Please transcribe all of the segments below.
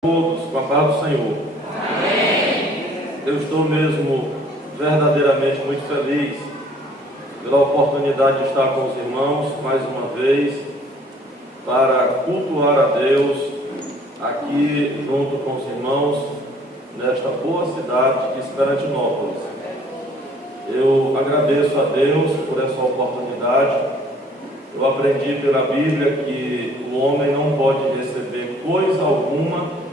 Todos, com a paz do Senhor. Amém. Eu estou mesmo verdadeiramente muito feliz pela oportunidade de estar com os irmãos mais uma vez para cultuar a Deus aqui junto com os irmãos nesta boa cidade de Esperantinópolis. Eu agradeço a Deus por essa oportunidade. Eu aprendi pela Bíblia que o homem não pode receber coisa alguma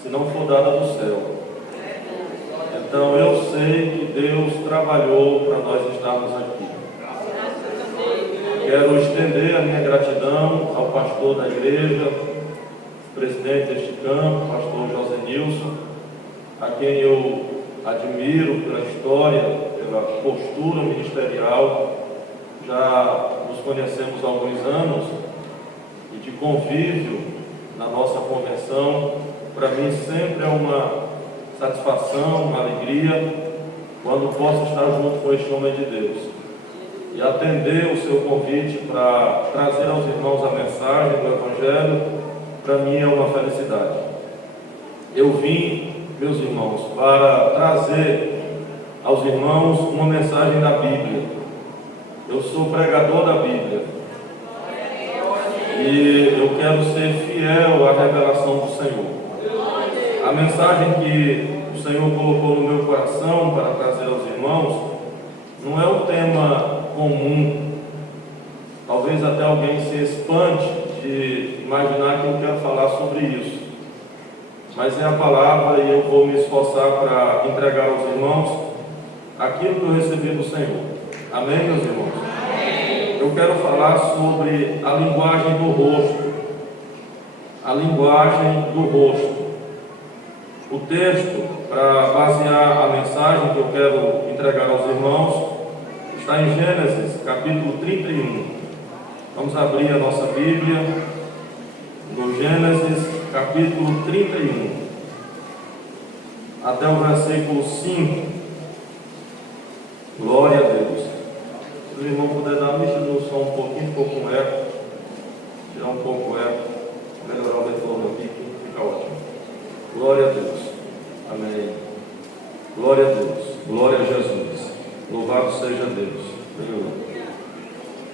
se não for dada do céu. Então eu sei que Deus trabalhou para nós estarmos aqui. Quero estender a minha gratidão ao pastor da igreja, presidente deste campo, pastor José Nilson, a quem eu admiro pela história, pela postura ministerial. Já nos conhecemos há alguns anos e de convívio na nossa convenção. Para mim sempre é uma satisfação, uma alegria, quando posso estar junto com este homem de Deus e atender o seu convite para trazer aos irmãos a mensagem do Evangelho. Para mim é uma felicidade. Eu vim, meus irmãos, para trazer aos irmãos uma mensagem da Bíblia. Eu sou pregador da Bíblia e eu quero ser fiel à revelação do Senhor. A mensagem que o Senhor colocou no meu coração para trazer aos irmãos não é um tema comum. Talvez até alguém se espante de imaginar que eu quero falar sobre isso. Mas é a palavra e eu vou me esforçar para entregar aos irmãos aquilo que eu recebi do Senhor. Amém, meus irmãos? Amém. Eu quero falar sobre a linguagem do rosto. A linguagem do rosto. O texto, para basear a mensagem que eu quero entregar aos irmãos, está em Gênesis, capítulo 31. Vamos abrir a nossa Bíblia no Gênesis, capítulo 31, até o versículo 5. Glória a Deus. Se o irmão puder dar uma mexida no som um pouquinho, ficou com eco, tirar um pouco o eco, melhorar o retorno aqui, fica ótimo. Glória a Deus. Amém. Glória a Deus. Glória a Jesus. Louvado seja Deus.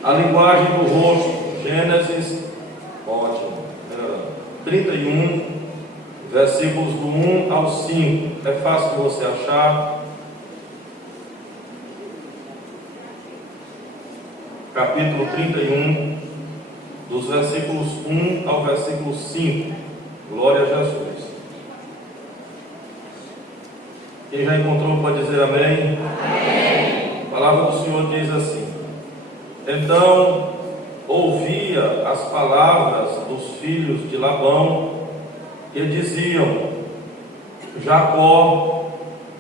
A linguagem do rosto. Gênesis, ótimo. 31, versículos do 1 ao 5. É fácil de você achar. Capítulo 31, dos versículos 1 ao versículo 5. Glória a Jesus. Quem já encontrou pode dizer amém? Amém. A palavra do Senhor diz assim: Então ouvia as palavras dos filhos de Labão, que diziam: Jacó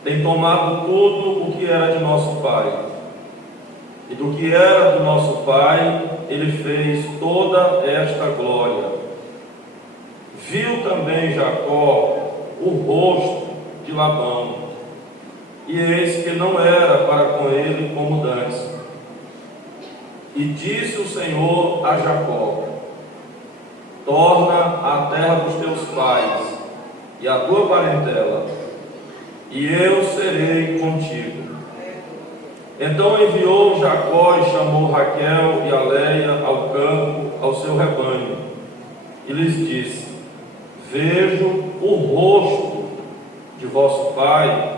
tem tomado tudo o que era de nosso pai, e do que era do nosso pai ele fez toda esta glória. Viu também Jacó o rosto de Labão, e eis que não era para com ele como dantes. E disse o Senhor a Jacó: Torna à terra dos teus pais e à tua parentela, e eu serei contigo. Então enviou Jacó e chamou Raquel e a Léia ao campo, ao seu rebanho, e lhes disse: Vejo o rosto de vosso pai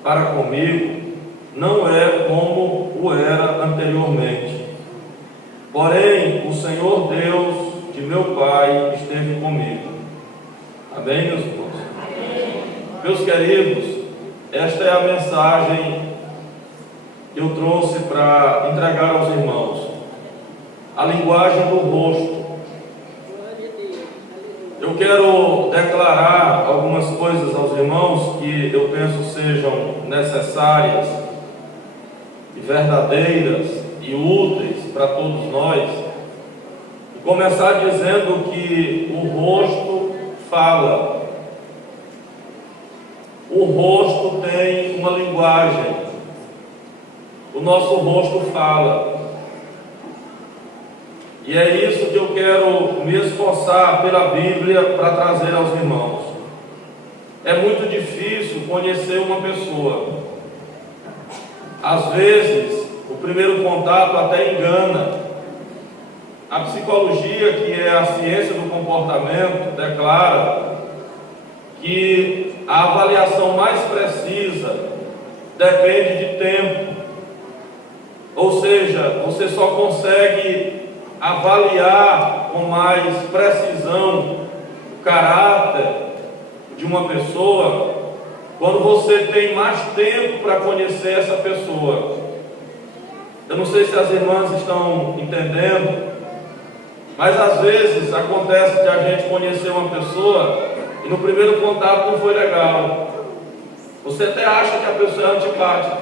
para comigo, não é como o era anteriormente. Porém, o Senhor Deus de meu pai esteve comigo. Amém, meus irmãos? Amém. Meus queridos, esta é a mensagem que eu trouxe para entregar aos irmãos. A linguagem do rosto. Eu quero declarar algumas coisas aos irmãos que eu penso sejam necessárias e verdadeiras e úteis para todos nós. E começar dizendo que o rosto fala. O rosto tem uma linguagem. O nosso rosto fala. E é isso que eu quero me esforçar pela Bíblia para trazer aos irmãos. é muito difícil conhecer uma pessoa. Às vezes, o primeiro contato até engana. A psicologia, que é a ciência do comportamento, declara que a avaliação mais precisa depende de tempo. Ou seja, você só consegue avaliar com mais precisão o caráter de uma pessoa quando você tem mais tempo para conhecer essa pessoa. Eu não sei se as irmãs estão entendendo, mas às vezes acontece de a gente conhecer uma pessoa e no primeiro contato não foi legal. Você até acha que a pessoa é antipática,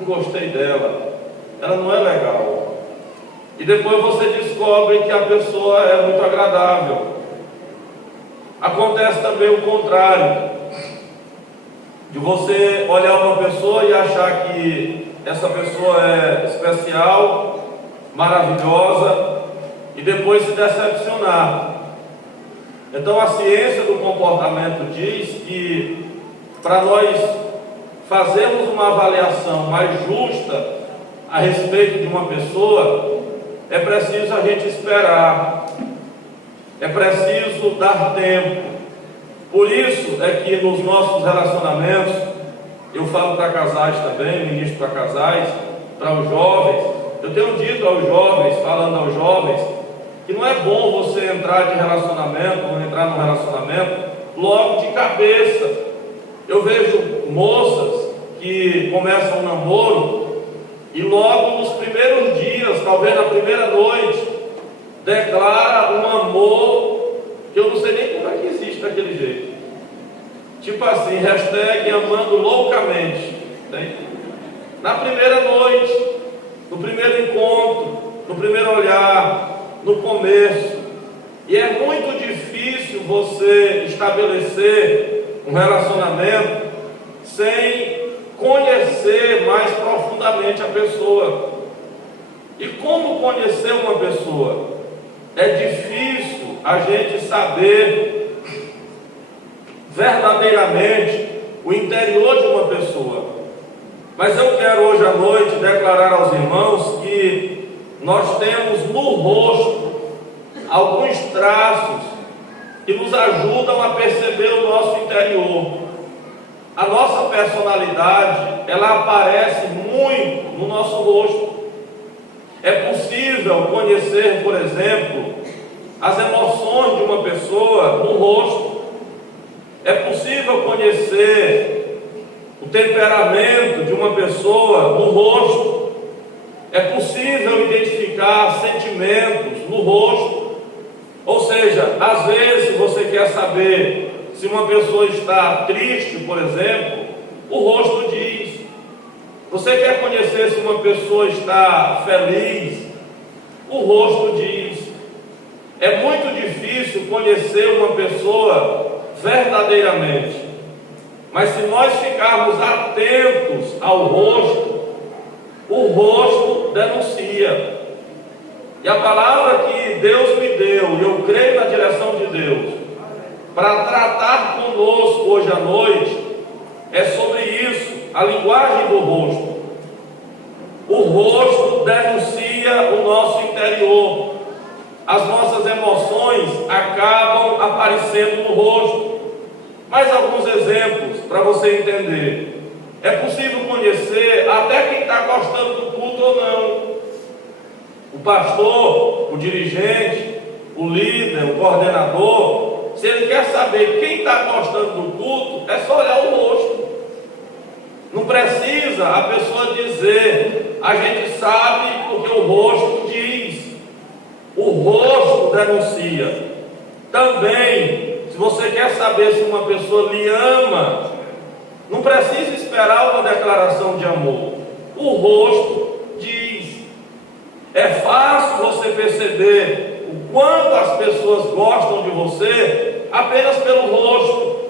não gostei dela, ela não é legal. E depois você descobre que a pessoa é muito agradável. Acontece também o contrário, de você olhar uma pessoa e achar que essa pessoa é especial, maravilhosa, e depois se decepcionar. Então a ciência do comportamento diz que para nós fazermos uma avaliação mais justa a respeito de uma pessoa, é preciso a gente esperar, é preciso dar tempo. Por isso é que nos nossos relacionamentos, eu falo para casais também, ministro para casais, para os jovens, eu tenho dito aos jovens, falando aos jovens, que não é bom você entrar de relacionamento, ou entrar num relacionamento logo de cabeça. Eu vejo moças que começam um namoro e logo nos primeiros dias, talvez na primeira noite, declara um amor que eu não sei nem como é que existe daquele jeito. Tipo assim, hashtag amando loucamente. Né? Na primeira noite, no primeiro encontro, no primeiro olhar, no começo. E é muito difícil você estabelecer um relacionamento sem conhecer mais profundamente a pessoa. E como conhecer uma pessoa? É difícil a gente saber verdadeiramente o interior de uma pessoa. Mas eu quero hoje à noite declarar aos irmãos que nós temos no rosto alguns traços que nos ajudam a perceber o nosso interior. A nossa personalidade, ela aparece muito no nosso rosto. É possível conhecer, por exemplo, as emoções de uma pessoa no rosto. É possível conhecer o temperamento de uma pessoa no rosto. É possível identificar sentimentos no rosto. Ou seja, às vezes você quer saber se uma pessoa está triste, por exemplo, o rosto diz. Você quer conhecer se uma pessoa está feliz, o rosto diz. É muito difícil conhecer uma pessoa verdadeiramente, mas se nós ficarmos atentos ao rosto, o rosto denuncia. E a palavra que Deus me deu, e eu creio na direção de Deus, para tratar conosco hoje à noite, é sobre isso, a linguagem do rosto. O rosto denuncia o nosso interior. As nossas emoções acabam aparecendo no rosto. Mais alguns exemplos para você entender. É possível conhecer até quem está gostando do culto ou não. O pastor, o dirigente, o líder, o coordenador, se ele quer saber quem está gostando do culto, é só olhar o rosto. Não precisa a pessoa dizer, a gente sabe porque o rosto diz. O rosto denuncia. Também, se você quer saber se uma pessoa lhe ama, não precisa esperar uma declaração de amor. O rosto diz. É fácil você perceber o quanto as pessoas gostam de você apenas pelo rosto.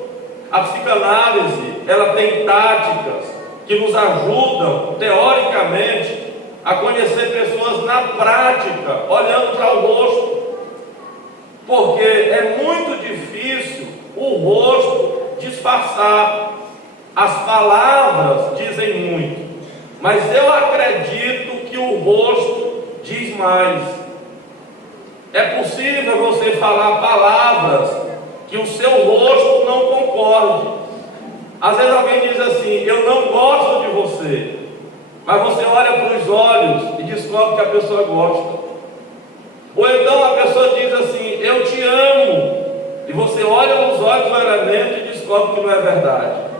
A psicanálise, ela tem táticas que nos ajudam, teoricamente, a conhecer pessoas na prática, olhando para o rosto. Porque é muito difícil o rosto disfarçar. As palavras dizem muito, mas eu acredito que o rosto diz mais. É possível você falar palavras que o seu rosto não concorde. Às vezes alguém diz assim: eu não gosto de você, mas você olha para os olhos e descobre que a pessoa gosta. Ou então a pessoa diz assim: eu te amo, e você olha nos olhos do elemento e descobre que não é verdade.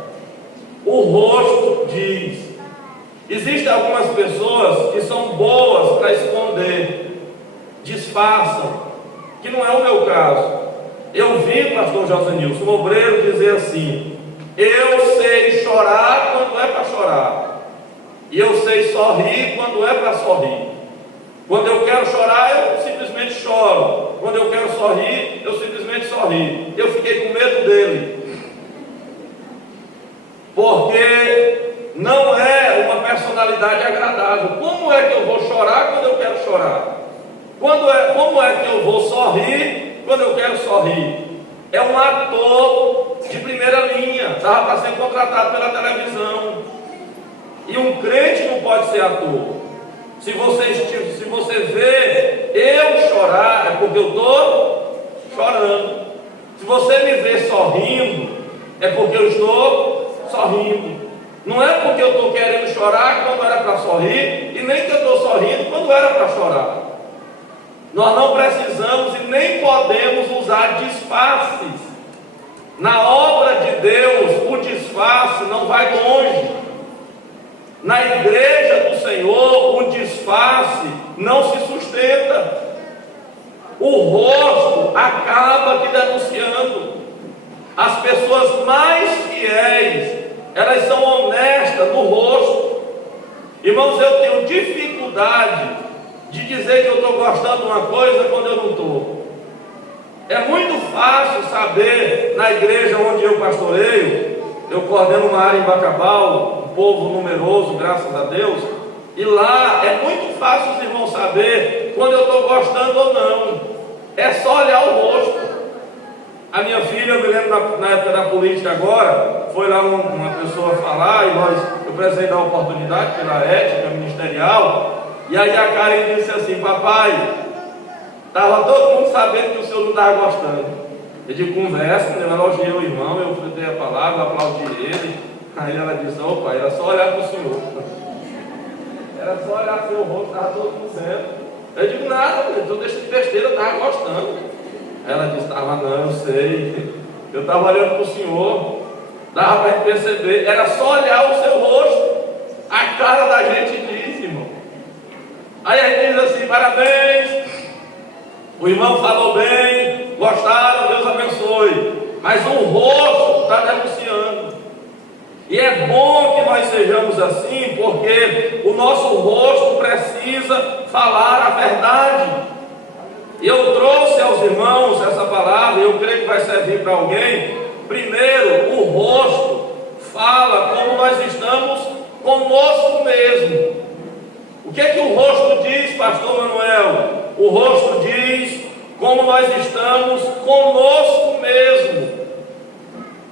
O rosto diz. Existem algumas pessoas que são boas para esconder, disfarçam, que não é o meu caso. Eu vi, pastor José Nilson, um obreiro dizer assim: eu sei chorar quando é para chorar, e eu sei sorrir quando é para sorrir. Quando eu quero chorar, eu simplesmente choro. Quando eu quero sorrir, eu simplesmente sorri. Eu fiquei com medo dele, porque não é uma personalidade agradável. Como é que eu vou chorar quando eu quero chorar? Como é que eu vou sorrir quando eu quero sorrir? É um ator de primeira linha, estava para ser contratado pela televisão. E um crente não pode ser ator. Se você vê eu chorar, é porque eu estou chorando. Se você me vê sorrindo, é porque eu estou sorrindo. Não é porque eu estou querendo chorar quando era para sorrir, e nem que eu estou sorrindo quando era para chorar. Nós não precisamos e nem podemos usar disfarces. Na obra de Deus, o disfarce não vai longe. Na igreja do Senhor, o disfarce não se sustenta. O rosto acaba te denunciando. As pessoas mais fiéis, elas são honestas no rosto. Irmãos, eu tenho dificuldade de dizer que eu estou gostando de uma coisa quando eu não estou. É muito fácil saber, na igreja onde eu pastoreio, eu coordeno uma área em Bacabal, um povo numeroso, graças a Deus, e lá é muito fácil os irmãos saber quando eu estou gostando ou não. É só olhar o rosto. A minha filha, eu me lembro na época da política agora, foi lá uma pessoa falar, e eu precisei dar oportunidade pela ética ministerial, e aí a Karen disse assim: papai, estava todo mundo sabendo que o senhor não estava gostando. Eu digo: conversa, eu elogiei o irmão, eu frutei a palavra, aplaudi ele. Aí ela disse: opa, era só olhar para o senhor. Era só olhar para o seu rosto, estava todo mundo vendo. Eu digo: nada, então deixa de besteira, eu estava gostando. Ela disse: estava não, eu sei. Eu estava olhando para o senhor, dava para perceber, era só olhar o seu rosto. A cara da gente diz, irmão. Aí a gente diz assim: parabéns, o irmão falou bem, gostaram, Deus abençoe. Mas o rosto está denunciando. E é bom que nós sejamos assim, porque o nosso rosto precisa falar a verdade. Eu trouxe aos irmãos essa palavra, e eu creio que vai servir para alguém. Primeiro, o rosto fala como nós estamos conosco mesmo. O que é que o rosto diz, pastor Manuel? O rosto diz como nós estamos conosco mesmo.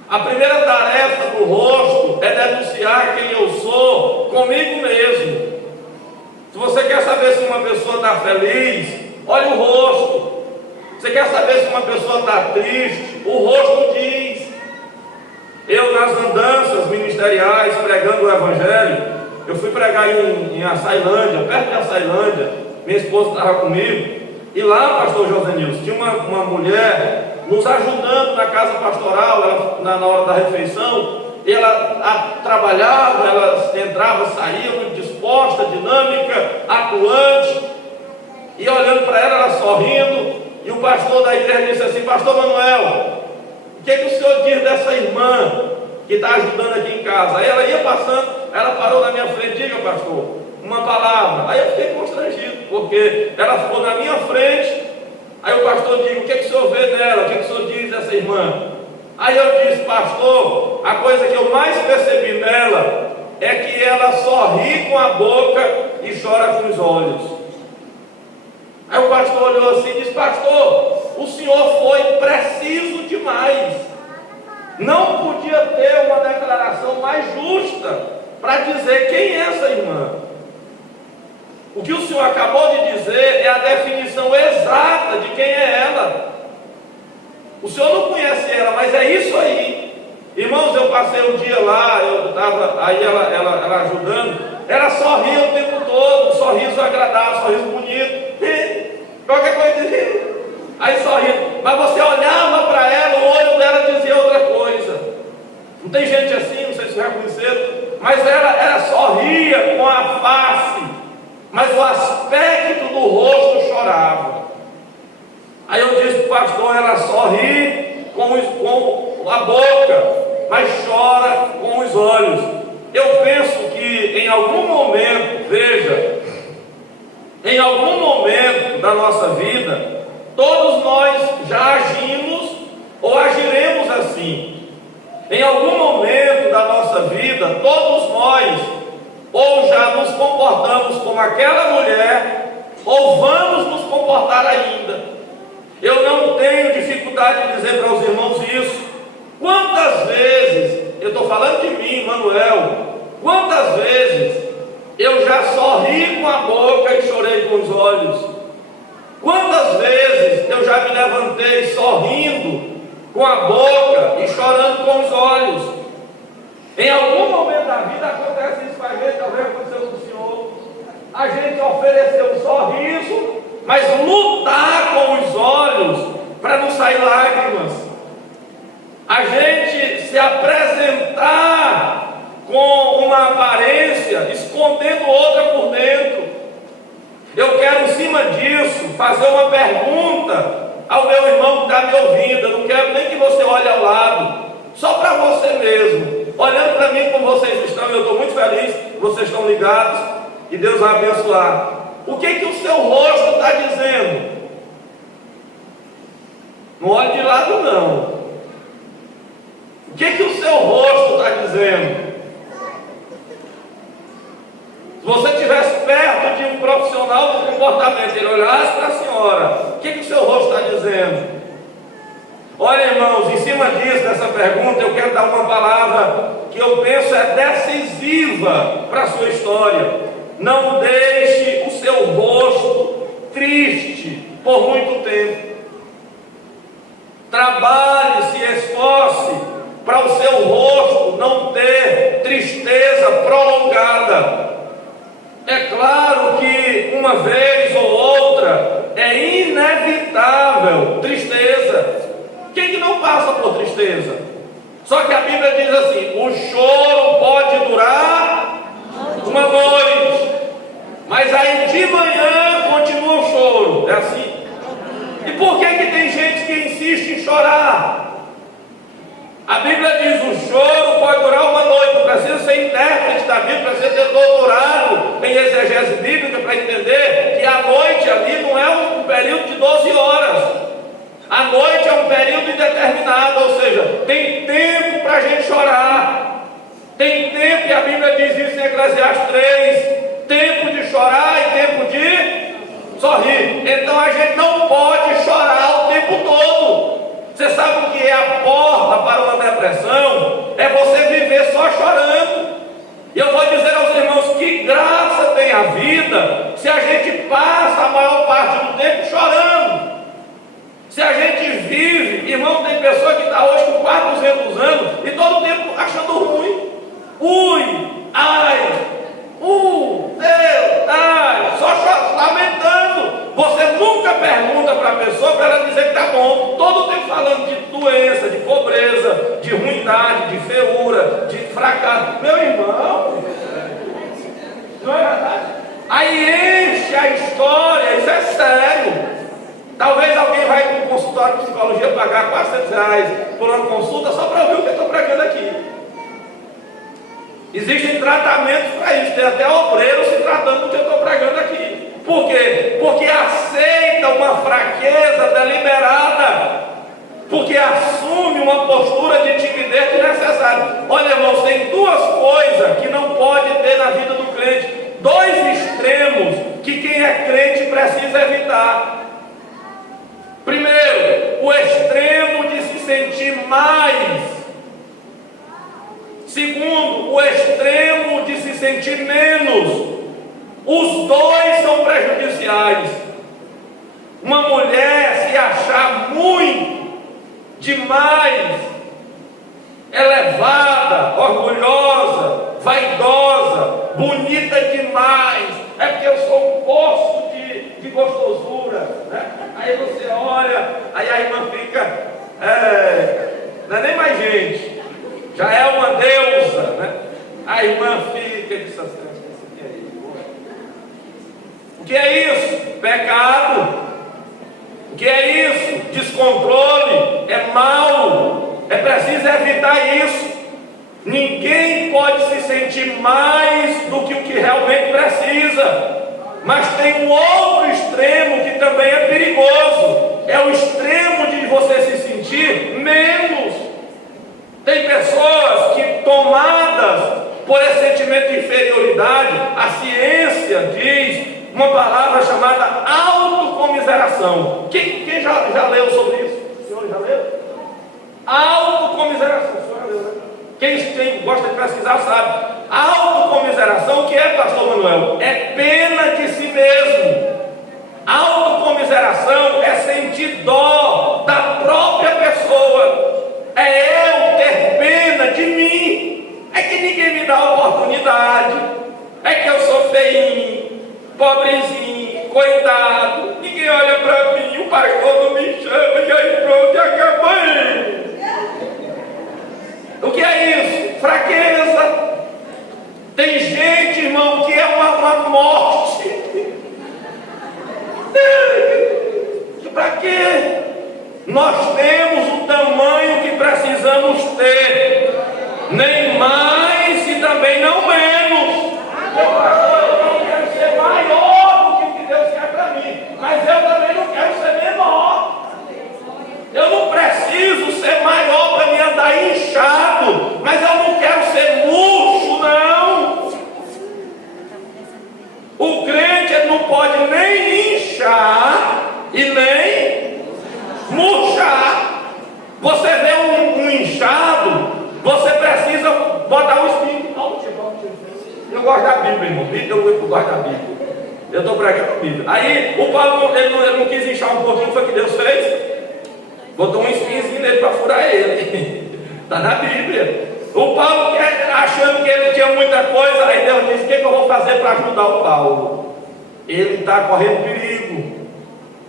A primeira tarefa do rosto é denunciar quem eu sou comigo mesmo. Se você quer saber se uma pessoa está feliz, olhe o rosto. Você quer saber se uma pessoa está triste, o rosto diz. Eu, nas andanças ministeriais, pregando o Evangelho, eu fui pregar em Açailândia, perto de Açailândia. Minha esposa estava comigo. E lá, pastor José Nilson, tinha uma mulher nos ajudando na casa pastoral, ela, na hora da refeição. E ela trabalhava, ela entrava, saía, muito disposta, dinâmica, atuante. E olhando para ela sorrindo. E o pastor da igreja disse assim: pastor Manuel, o que o senhor diz dessa irmã que está ajudando aqui em casa? Aí ela ia passando, ela parou na minha frente: diga, pastor, uma palavra. Aí eu fiquei constrangido, porque ela ficou na minha frente. Aí o pastor disse: o que o senhor vê nela? O que o senhor diz dessa irmã? Aí eu disse: pastor, a coisa que eu mais percebi nela é que ela sorri com a boca e chora com os olhos. Aí o pastor olhou assim e disse: pastor, o senhor foi preciso demais. Não podia declaração mais justa para dizer quem é essa irmã. O que o senhor acabou de dizer é a definição exata de quem é ela. O senhor não conhece ela, mas é isso aí. Irmãos, eu passei um dia lá, eu estava aí, ela ajudando, ela sorria o tempo todo, um sorriso agradável, um sorriso bonito, qualquer coisa. Aí sorria, mas você olhava para ela, o olho dela dizia outra coisa. Não tem gente assim, não sei se já conheceram, mas ela sorria com a face, mas o aspecto do rosto chorava. Aí eu disse para o pastor, ela sorri com a boca, mas chora com os olhos. Eu penso que em algum momento, veja, em algum momento da nossa vida, todos nós já agimos ou agiremos assim. Em algum momento da nossa vida, todos nós ou já nos comportamos como aquela mulher, ou vamos nos comportar ainda. Eu não tenho dificuldade de dizer para os irmãos isso. Quantas vezes, eu estou falando de mim, Manuel, quantas vezes eu já sorri com a boca e chorei com os olhos? Quantas vezes eu já me levantei sorrindo com a boca e chorando com os olhos? Em algum momento da vida acontece isso com a gente, talvez aconteceu com o senhor. A gente ofereceu um sorriso, mas lutar com os olhos para não sair lágrimas. A gente se apresentar com uma aparência, escondendo outra por dentro. Eu quero, em cima disso, fazer uma pergunta ao meu irmão que está me ouvindo. Eu não quero nem que você olhe ao lado, só para você mesmo. Olhando para mim como vocês estão, eu estou muito feliz que vocês estão ligados, e Deus vai abençoar. O que o seu rosto está dizendo? Não olhe de lado não. O que o seu rosto está dizendo? Se você estivesse perto de um profissional do comportamento, ele olhasse para a senhora, o que o seu rosto está dizendo? Olha, irmãos, em cima disso, dessa pergunta, eu quero dar uma palavra que eu penso é decisiva para a sua história. Não deixe o seu rosto triste por muito tempo. Trabalhe, se esforce para o seu rosto não ter tristeza prolongada. É claro que uma vez ou outra é inevitável tristeza. Quem que não passa por tristeza? Só que a Bíblia diz assim: o choro pode durar uma noite, mas aí de manhã continua o choro. É assim. E por que tem gente que insiste em chorar? A Bíblia diz: o choro pode durar uma noite. Não precisa ser intérprete da Bíblia, precisa ter doutorado em exegese bíblica para entender que a noite ali não é um período de 12 horas. A noite é um período indeterminado, ou seja, tem tempo para a gente chorar. Tem tempo, e a Bíblia diz isso em Eclesiastes 3, tempo de chorar e tempo de sorrir. Então a gente não pode chorar o tempo todo. Você sabe o que é a porta para uma depressão? É você viver só chorando. E eu vou dizer aos irmãos que graça tem a vida se a gente passa a maior parte do tempo chorando. Se a gente vive, irmão, tem pessoa que está hoje com 400 anos e todo o tempo achando ruim. Ui, ai, Deus, ai, só lamentando. Você nunca pergunta para a pessoa para ela dizer que está bom. Todo o tempo falando de doença, de pobreza, de ruindade, de feura, de fracasso. Meu irmão, não é verdade? Aí enche a história, isso é sério. Talvez alguém vai para um consultório de psicologia pagar R$400 por uma consulta só para ouvir o que eu estou pregando aqui. Existem tratamentos para isso, tem até obreiro se tratando do que eu estou pregando aqui. Por quê? Porque aceita uma fraqueza deliberada, porque assume uma postura de timidez desnecessária. Olha, irmãos, tem duas coisas que não pode ter na vida do crente, dois extremos que quem é crente precisa evitar. Primeiro, o extremo de se sentir mais Segundo, o extremo de se sentir menos. Os dois são prejudiciais. Uma mulher se achar muito, demais, elevada, orgulhosa, vaidosa, bonita demais, é porque eu sou um poço de gostosura, né? Aí você olha, aí a irmã fica, não é nem mais gente, já é uma deusa, né? A irmã fica e diz assim: o que é isso? Pecado. O que é isso? Descontrole. É mal. É preciso evitar isso. Ninguém pode se sentir mais do que o que realmente precisa. Mas tem um outro extremo que também é perigoso. É o extremo de você se sentir menos. Tem pessoas que, tomadas por esse sentimento de inferioridade, a ciência diz uma palavra chamada autocomiseração. Quem já leu sobre isso? O senhor já leu? Autocomiseração. O senhor já leu, né? Quem gosta de pesquisar sabe. Autocomiseração, o que é, pastor Manuel? É pena de si mesmo. Autocomiseração é sentir dó da própria pessoa. É eu ter pena de mim. É que ninguém me dá oportunidade. É que eu sou feinho, pobrezinho, coitado, ninguém olha para mim, o pastor não me chama, e aí pronto, acabei. O que é isso? Fraqueza. Tem gente, irmão, que é uma morte. Para quê? Nós temos o tamanho que precisamos ter, nem mais e também não menos. Eu não quero ser maior do que Deus quer para mim, mas eu também não quero ser menor. Eu não preciso ser maior para me andar inchado, mas eu não quero ser murcho, não. O crente ele não pode nem inchar e nem murchar. Você vê um inchado, você precisa botar o espinho. Eu gosto da Bíblia, irmão. Eu gosto da Bíblia. Eu estou pregando a Bíblia. Aí o Paulo ele não quis inchar um pouquinho, foi o que Deus fez. Botou um espinhozinho nele para furar ele. Está na Bíblia. O Paulo, achando que ele tinha muita coisa, aí Deus disse: o que eu vou fazer para ajudar o Paulo? Ele está correndo perigo.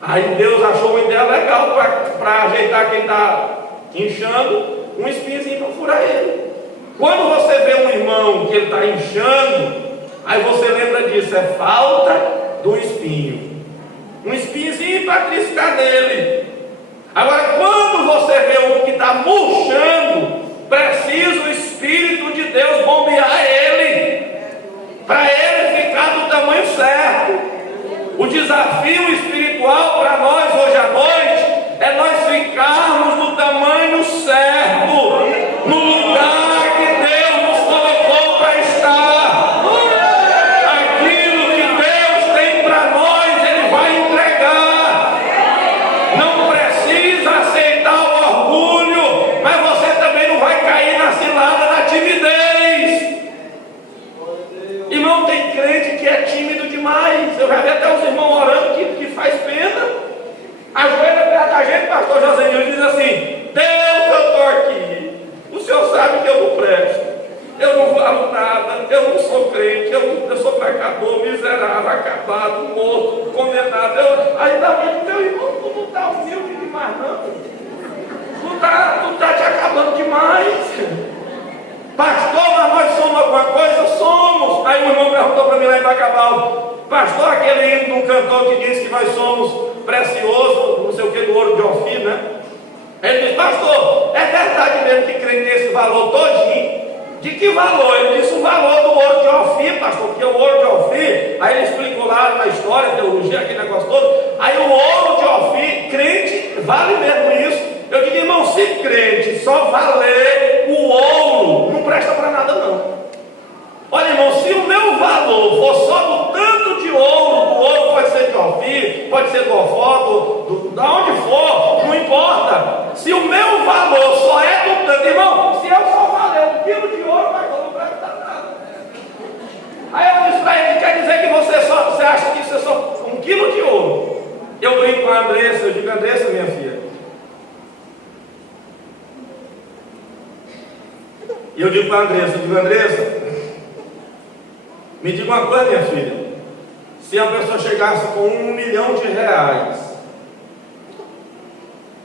Aí Deus achou uma ideia legal para ajeitar quem está inchando, um espinhozinho para furar ele. Quando você vê um irmão que ele está inchando, aí você lembra disso, é falta do espinho. Um espinhozinho para triscar nele. Agora, quando você vê um que está murchando, precisa o Espírito de Deus bombear ele, para ele ficar do tamanho certo. O desafio espiritual para nós hoje à noite é nós ficarmos do tamanho certo, no lugar que Deus nos colocou para estar. Aquilo que Deus tem para nós, Ele vai entregar. Não precisa aceitar o orgulho, mas você também não vai cair na cilada da timidez. Irmão, tem crente que é tímido demais. Eu já vi até os irmãos orando que faz pena. Ajoelha perto da gente, pastor Josenil, diz assim: Deus, eu estou aqui. O senhor sabe que eu não presto. Eu não valo nada. Eu não sou crente. Eu sou pecador, miserável, acabado, morto, condenado. Ainda bem que meu irmão, tu não está humilde demais, não. Tu está te acabando demais. Pastor, mas nós somos alguma coisa? Somos. Aí o irmão perguntou para mim lá em Bacabal: pastor, aquele hino de um cantor que diz que nós somos preciosos, não sei o que, do ouro de Ofir, né? Ele disse: pastor, é verdade mesmo que crê nesse valor todinho? De que valor? Ele disse: o valor do ouro de Ofir, pastor, porque o ouro de Ofir, aí ele explicou lá na história, teologia, aquele negócio todo. Aí o ouro de Ofir, crente, vale mesmo isso. Eu digo: irmão, se crente só valer o ouro, não presta para nada não. Olha, irmão, se o meu valor for só do tanto de ouro, o ouro pode ser de Ofir, pode ser do Ofó, da onde for, não importa. Se o meu valor só é do tanto, irmão, se eu só valer 1 quilo de ouro, vai você acha que isso é só 1 quilo de ouro? Eu brinco com a Andressa, eu digo: Andressa, minha filha. E eu digo para a Andressa, me diga uma coisa, minha filha. Se a pessoa chegasse com R$1 milhão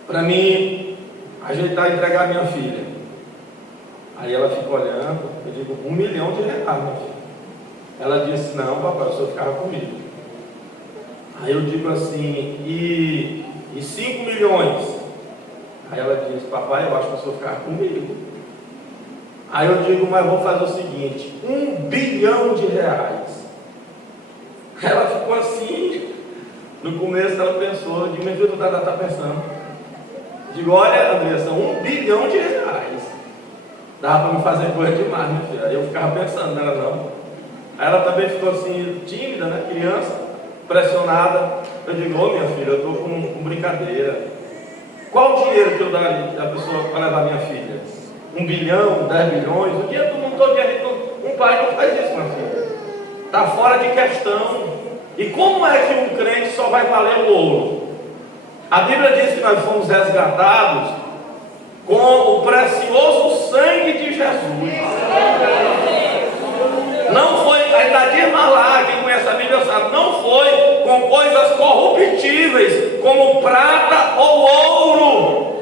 para mim ajeitar e entregar a minha filha, aí ela fica olhando, eu digo: R$1 milhão, minha filha. Ela disse: não, papai, o senhor ficava comigo. Aí eu digo assim: e 5 milhões? Aí ela disse: papai, eu acho que o senhor ficava comigo. Aí eu digo: mas vamos fazer o seguinte, R$1 bilhão. Ela ficou assim. No começo ela pensou, de meu filho, está pensando. Digo: olha, Andressa, R$1 bilhão. Dava para me fazer coisa demais, minha filha. Aí eu ficava pensando nela, não. Aí ela também ficou assim, tímida, né? Criança, pressionada. Eu digo: ô, minha filha, eu estou com brincadeira. Qual o dinheiro que eu daria a pessoa para levar minha filha? 1 bilhão, 10 bilhões? O dinheiro do mundo todo, um pai não faz isso, minha filha. Está fora de questão. E como é que um crente só vai valer o ouro? A Bíblia diz que nós fomos resgatados com o precioso sangue de Jesus. Não foi, ainda diz mais lá, quem conhece a Bíblia sabe, não foi com coisas corruptíveis, como prata ou ouro.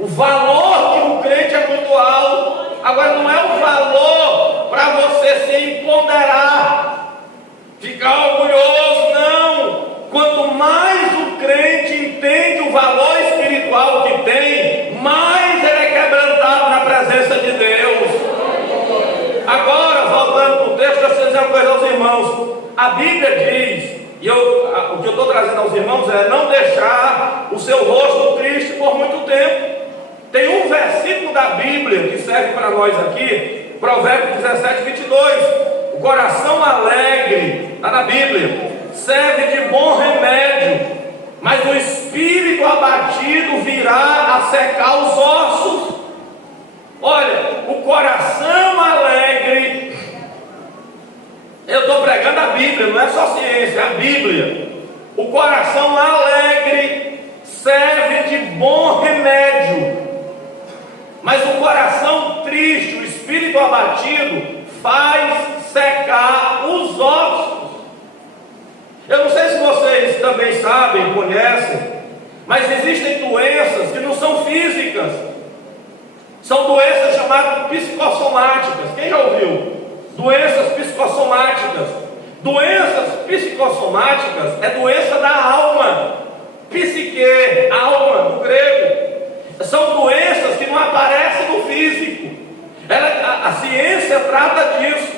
O valor de um crente é muito alto. Agora, não é o valor para você se empoderar, ficar orgulhoso, não. Quanto mais o crente entende o valor espiritual que tem, mais ele é quebrantado na presença de Deus. Agora, voltando para o texto, eu vou dizer uma coisa aos irmãos. A Bíblia diz, o que eu estou trazendo aos irmãos é não deixar o seu rosto triste por muito tempo. Tem um versículo da Bíblia que serve para nós aqui, Provérbios 17, 22. O coração alegre, está na Bíblia, serve de bom remédio, mas o espírito abatido virá a secar os ossos. Olha, o coração alegre, eu estou pregando a Bíblia, não é só ciência, é a Bíblia. O coração alegre serve de bom remédio, mas o coração triste, o espírito abatido, faz secar os ossos. Eu não sei se vocês também sabem, conhecem, mas existem doenças que não são físicas, são doenças chamadas psicossomáticas. Quem já ouviu? Doenças psicossomáticas. Doenças psicossomáticas é doença da alma. Psique, alma, do grego. São doenças que não aparecem no físico. A ciência trata disso.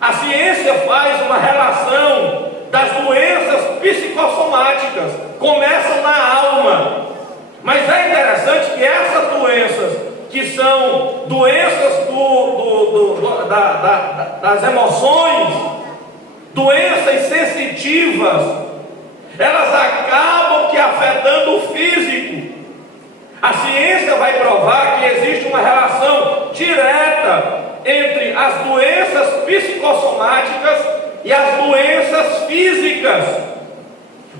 A ciência faz uma relação das doenças psicossomáticas. Começam na alma. Mas é interessante que essas doenças, que são doenças das emoções, doenças sensitivas, elas acabam que afetando o físico. A ciência vai provar que existe uma relação direta entre as doenças psicossomáticas e as doenças físicas.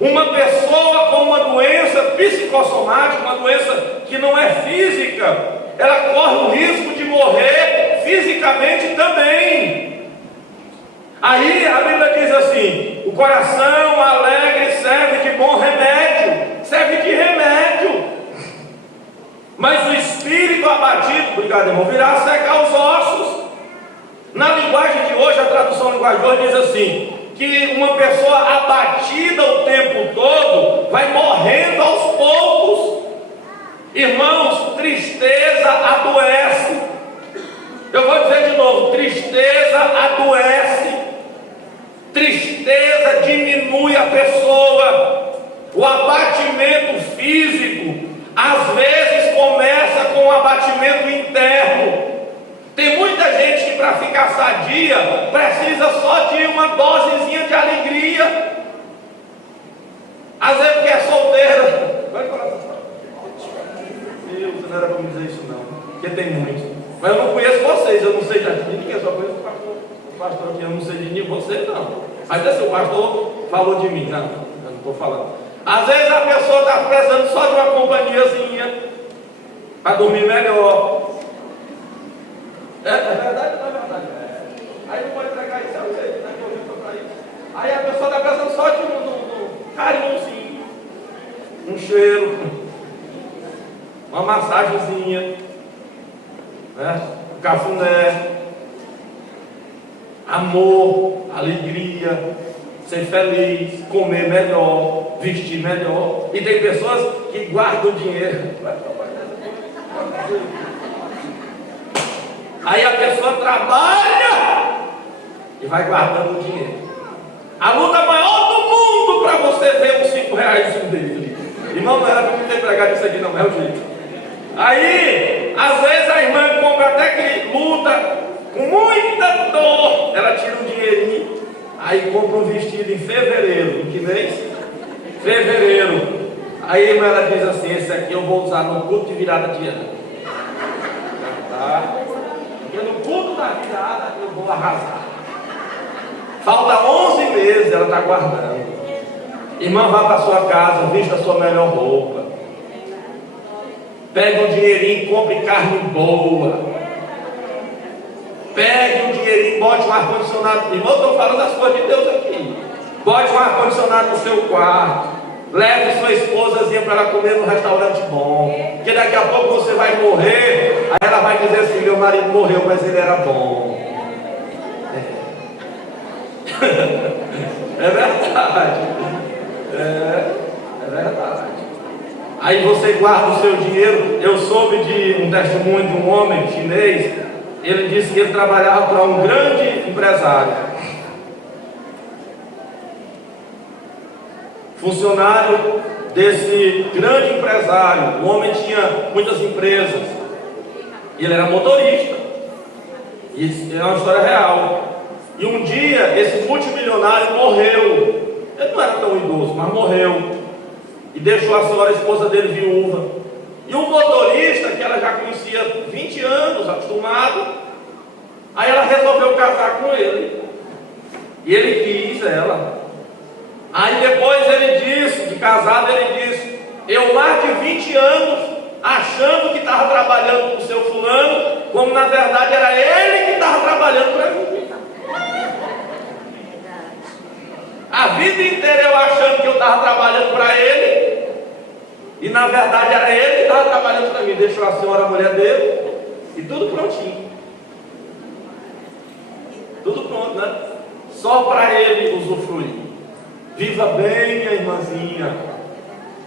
Uma pessoa com uma doença psicossomática, uma doença que não é física, ela corre o risco de morrer fisicamente também. Aí a Bíblia diz assim: o coração alegre serve de bom remédio, serve de remédio, mas o espírito abatido, obrigado irmão, virá a secar os ossos. Na linguagem de hoje, a tradução linguagem de hoje diz assim, que uma pessoa abatida o tempo todo vai morrendo aos poucos. Irmãos, tristeza adoece. Eu vou dizer de novo: tristeza adoece. Tristeza diminui a pessoa. O abatimento físico às vezes começa com um abatimento interno. Tem muita gente que para ficar sadia precisa só de uma dosezinha de alegria. Às vezes porque é solteira. Vai falar. Deus, não era para me dizer isso não, porque tem muitos. Mas eu não conheço vocês, eu não sei de ninguém, eu só conheço o pastor aqui, eu não sei de ninguém, vocês não. Mas esse o pastor falou de mim. Não, eu não estou falando. Às vezes a pessoa está precisando só de uma companhiazinha para dormir melhor. É verdade ou não é verdade? Aí não pode entregar isso, é o jeito, né? Aí a pessoa está precisando só de um carinhozinho, um cheiro, uma massagenzinha, né? Um cafuné, amor, alegria, ser feliz, comer melhor, vestir melhor. E tem pessoas que guardam dinheiro. Aí a pessoa trabalha e vai guardando dinheiro. A luta maior do mundo para você ver os R$5 dele. Irmão, não era para me ter pregado isso aqui, não é o jeito. Aí, às vezes a irmã compra até que luta com muita dor. Ela tira um dinheirinho, aí compra um vestido em fevereiro. Em que mês? Fevereiro. Aí a irmã ela diz assim: esse aqui eu vou usar no culto de virada de ano. Tá? Porque no culto da virada eu vou arrasar. Falta 11 meses, ela está guardando. Irmã, vá para a sua casa, vista a sua melhor roupa. Pegue um dinheirinho e compre carne boa. Pegue um dinheirinho, bote um ar-condicionado. Irmão, estou falando das coisas de Deus aqui. Bote um ar-condicionado no seu quarto. Leve sua esposazinha para ela comer num restaurante bom. Porque daqui a pouco você vai morrer. Aí ela vai dizer assim: meu marido morreu, mas ele era bom. É verdade. É verdade. Aí você guarda o seu dinheiro. Eu soube de um testemunho de um homem chinês. Ele disse que ele trabalhava para um grande empresário, funcionário desse grande empresário. O homem tinha muitas empresas e ele era motorista. Isso é uma história real. E um dia esse multimilionário morreu. Ele não era tão idoso, mas morreu. E deixou a senhora, a esposa dele, viúva. E um motorista que ela já conhecia 20 anos, acostumado, aí ela resolveu casar com ele. E ele quis ela. Aí depois ele disse, de casado, ele disse: eu mais de 20 anos achando que estava trabalhando com o seu fulano, como na verdade era ele que estava trabalhando para mim. A vida inteira eu achando que eu estava trabalhando para ele, e na verdade era ele que estava trabalhando para mim. Deixou a senhora, a mulher dele, e tudo prontinho. Tudo pronto, né? Só para ele usufruir. Viva bem, minha irmãzinha.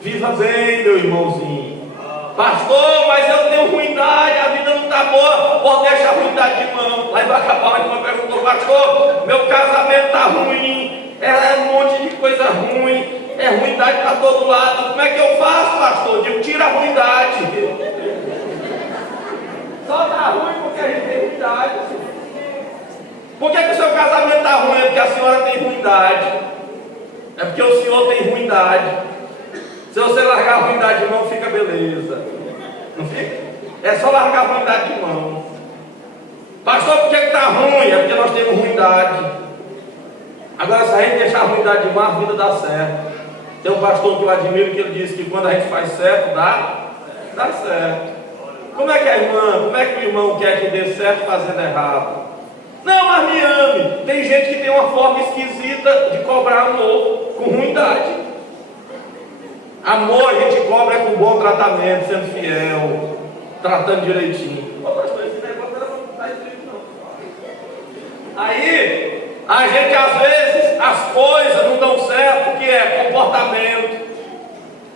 Viva bem, meu irmãozinho. Pastor, mas eu tenho ruindade, a vida não está boa. Pode deixar a ruindade de mão. Aí vai acabar, a irmã perguntou: pastor, meu casamento está ruim. É um monte de coisa ruim. É ruindade para todo lado. Como é que eu faço, pastor? Eu digo: tira a ruindade. Só está ruim porque a gente tem ruindade. Por que o seu casamento está ruim? É porque a senhora tem ruindade. É porque o senhor tem ruindade. Se você largar a ruindade de mão, fica beleza. Não fica? É só largar a ruindade de mão. Pastor, por que está ruim? É porque nós temos ruindade. Agora, se a gente deixar a ruindade de mão, a vida dá certo. Tem um pastor que eu admiro, que ele diz que quando a gente faz certo, dá certo. Como é que a irmã, como é que o irmão quer que dê certo fazendo errado? Não, mas me ame. Tem gente que tem uma forma esquisita de cobrar amor com ruindade. Amor a gente cobra com bom tratamento, sendo fiel, tratando direitinho. Esse negócio não está escrito, não. Aí, a gente às vezes, as coisas não dão certo, o que é? Comportamento.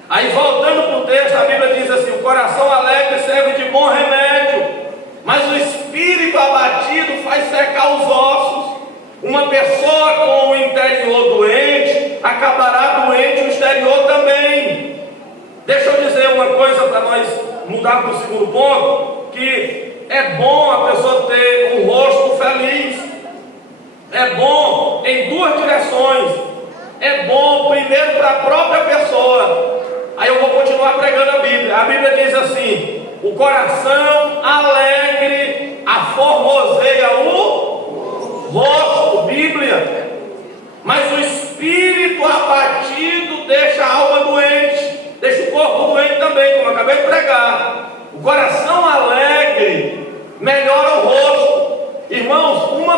Aí, voltando para o texto, a Bíblia diz assim: o coração alegre serve de bom remédio, mas o espírito abatido faz secar os ossos. Uma pessoa com o interior doente acabará doente o exterior também. Deixa eu dizer uma coisa para nós mudar para o segundo ponto: que é bom a pessoa ter um rosto feliz. É bom em duas direções. É bom primeiro para a própria pessoa. Aí eu vou continuar pregando a Bíblia. A Bíblia diz assim: o coração alegre aformoseia o rosto. Bíblia. Mas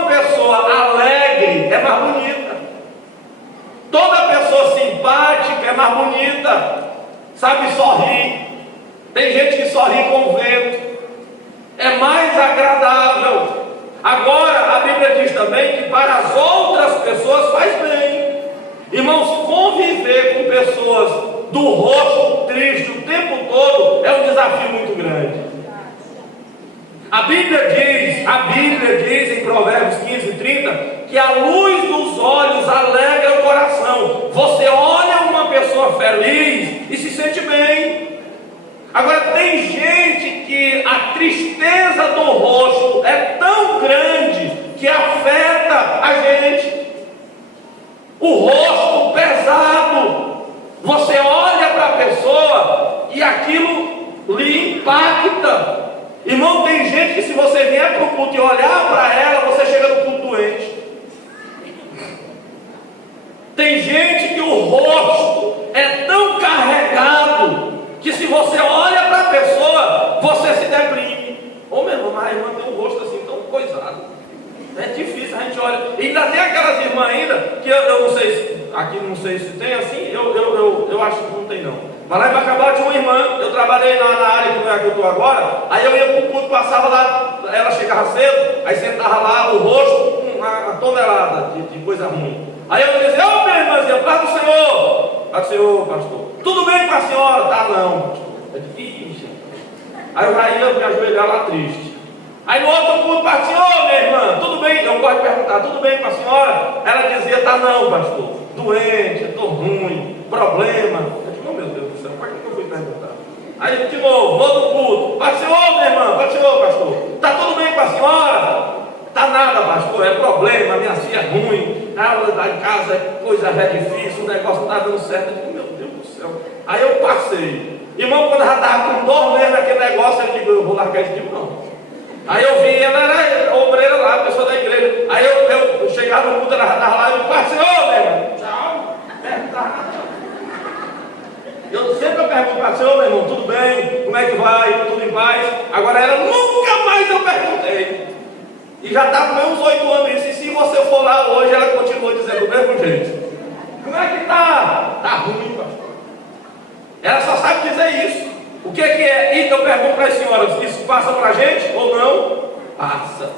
pessoa alegre é mais bonita. Toda pessoa simpática é mais bonita. Sabe sorrir. Tem gente que sorri com o vento. É mais agradável. Agora, a Bíblia diz também que para as outras pessoas faz bem. Irmãos, conviver com pessoas do rosto triste o tempo todo é um desafio muito grande. A Bíblia diz em Provérbios 15:30 que a luz dos olhos alegra o coração. Você olha uma pessoa feliz e se sente bem. Agora, tem gente que a tristeza do rosto é tão grande que afeta a gente. O rosto pesado. Você olha para a pessoa e aquilo lhe impacta. Irmão, tem gente que se você vier para o culto e olhar para ela, você chega no culto doente. Tem gente que o rosto é tão carregado que se você olha para a pessoa, você se deprime. Ô meu irmão, a irmã tem um rosto assim tão coisado. É difícil, a gente olha. E ainda tem aquelas irmãs ainda, que eu não sei, aqui não sei se tem assim, eu acho que não tem não. Mas lá em Bacabal tinha uma irmã, eu trabalhei na área que não é que eu estou agora, aí eu ia para o culto, passava lá, ela chegava cedo, aí sentava lá, o rosto, uma tonelada de coisa ruim. Aí eu dizia, ô minha irmãzinha, paz do Senhor. Paz do Senhor, pastor. Tudo bem com a senhora? Tá não, pastor. Eu disse, aí eu já ia me ajoelhar lá triste. Aí no outro culto, paz do Senhor, minha irmã, tudo bem? Eu gosto de perguntar, tudo bem com a senhora? Ela dizia, tá não, pastor. Doente, eu estou ruim, problema. Eu disse, oh meu Deus do céu, para que eu fui perguntar? Aí de novo, outro culto, paz do Senhor, minha irmã, paz do Senhor, pastor. Tá tudo bem com a senhora? Tá nada, pastor, é problema, minha filha é ruim, a aula da casa é coisa é difícil, o negócio não está dando certo. Eu digo, meu Deus do céu. Aí eu passei. Irmão, quando eu já estava com 2 meses naquele negócio, eu digo, eu vou largar isso de mão. Aí eu vi, ela era obreira lá, pessoa da igreja. Aí eu chegava no culto, ela já estava lá, eu digo, paz do Senhor, meu irmão. Tchau. Eu sempre pergunto para o Senhor, meu irmão, tudo bem? Como é que vai? Tudo em paz? Agora ela nunca mais eu perguntei. E já está com meus 8 anos isso. E se você for lá hoje, ela continua dizendo do mesmo jeito. Como é que está? Está ruim, pastor. Ela só sabe dizer isso. O que é? E eu pergunto para as senhoras, isso passa para a gente ou não? Passa.